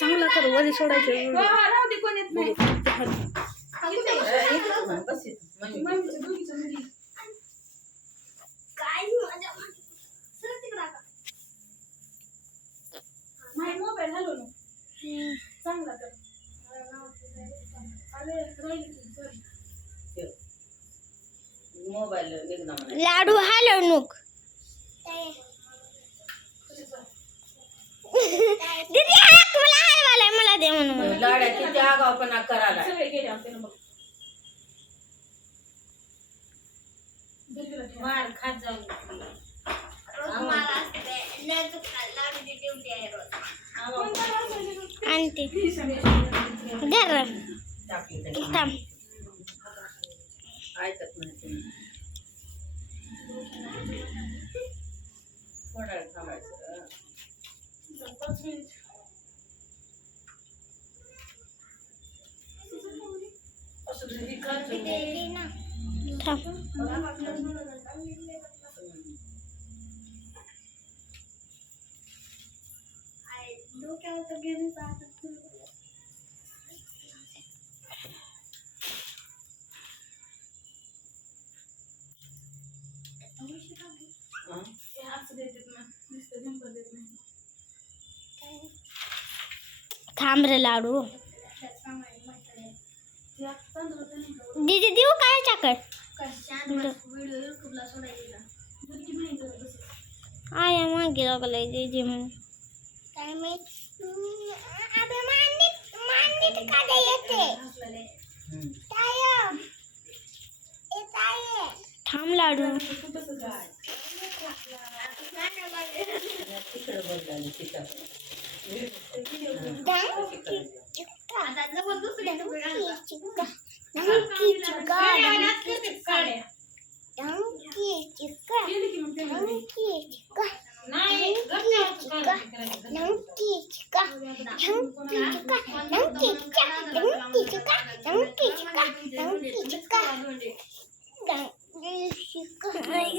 चांगला कर वरी सोडायचं मोबाईल हॅलो चांगला कर मोबाईल लाडू हॅलो नुक दीदी हाक मला हलवालाय मला दे म्हणून लाड्या किती आगावपणा करायला सगळे गेले आपले मग मार खात जाऊ आणते धर थांब ऐकत नाही थोडा वेळ थांबायचं थांब थांब रे लाडू दीदी देऊ काय चाकड आया मागे लागलाय दीदी म्हणून थांब लाडू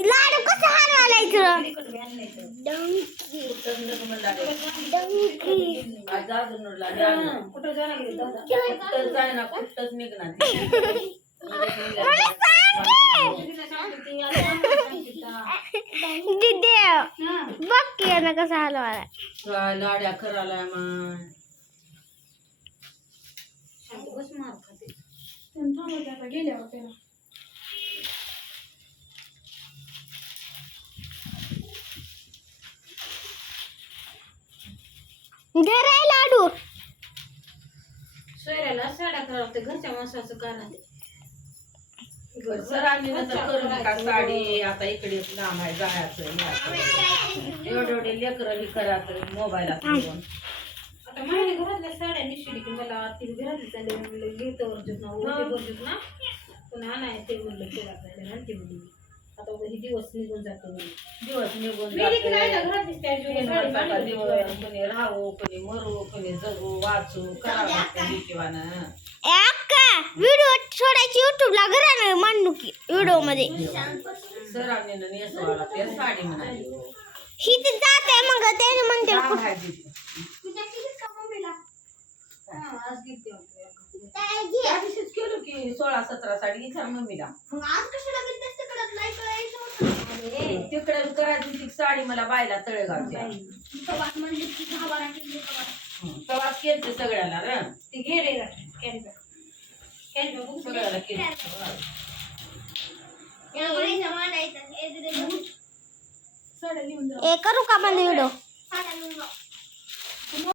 लाडू कसं हलवायला दीदी बघ की यानं कसं हलवायला लाड्या करायला मग गेल्यावर त्याला घराय लाडू सोयऱ्याला साड्या करावं लागते घरच्या माणसाचं कारण सरांनी नंतर करू नका साडी आता इकडे लांब आहे जायचं एवढे एवढे लेकरं बी करायचं मोबाईलात घेऊन आता माझ्या घरातल्या साड्या निश्चित की मला ती घरातली चालली लिहितं वरजूत ना ओटे वरजूत ना पुन्हा नाही ते म्हणलं केला पाहिजे आणि ते म्हणली आता ही दिवस निघून जातो दिवस निघून कोणी राहू कोणी मरू कोणी जगू वाचू करावं लागतं लिखीवानं व्हिडिओ सोडायची युट्यूबला घरानं मांडू की व्हिडिओ मध्ये सरांनी नेसवाला ते साडी म्हणाली ही तर जाते मग त्याने म्हणते केलो की 16-17 साडी विचार मम्मीला तिकडे करायची ती साडी मला बायला तळेगावच्या प्रवास केलते सगळ्याला र ती घेरे सगळ्याला केली करू का आपण व्हिडिओ